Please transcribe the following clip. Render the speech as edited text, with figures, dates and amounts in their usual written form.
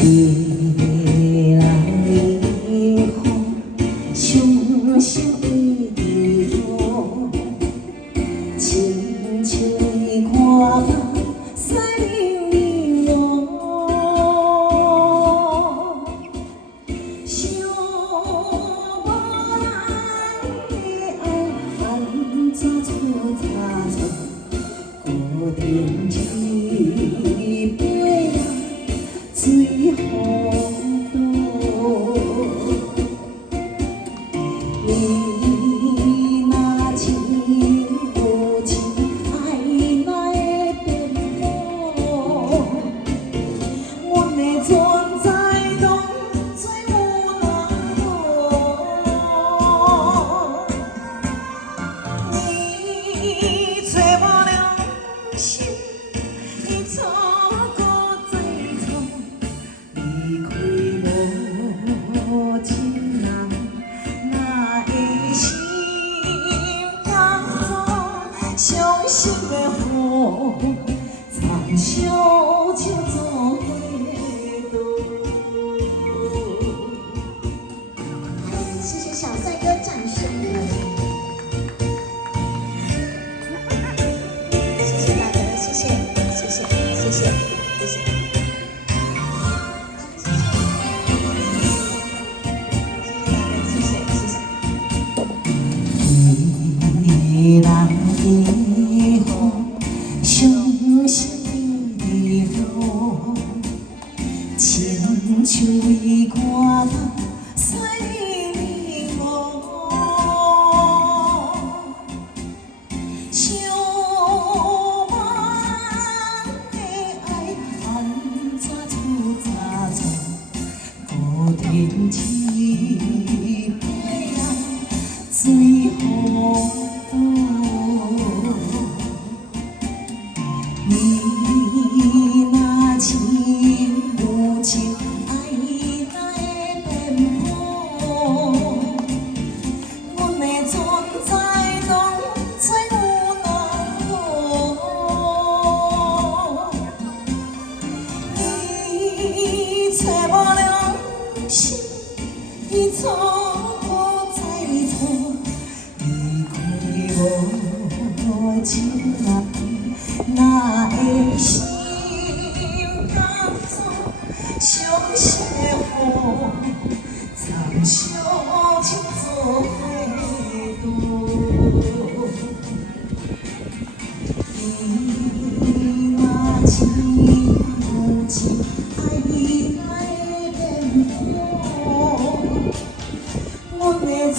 夜来风，伤心的路，亲像看西冷冷路，想无人的爱，安怎出差错？孤灯一杯啊，水风渡。你若情有情，爱哪会变苦？阮的存在拢做有人无？你找无良心，你错过再错，离开无情人。伤心的雨，惨笑情作花朵。谢谢小帅哥掌声。谢谢大家，谢谢，谢谢，谢谢，谢谢。夜来风，伤心的路，亲像伊看西冷路，想无人的爱，安怎出差错？孤灯一杯啊，水风渡。你若情有情，爱哪会变苦？阮的存在拢做有人无？你找无良心，你错过再错，离开无情人。哪会心甘做伤心的雨，惨笑情作花朵？你若情有情，爱哪会变苦？阮的存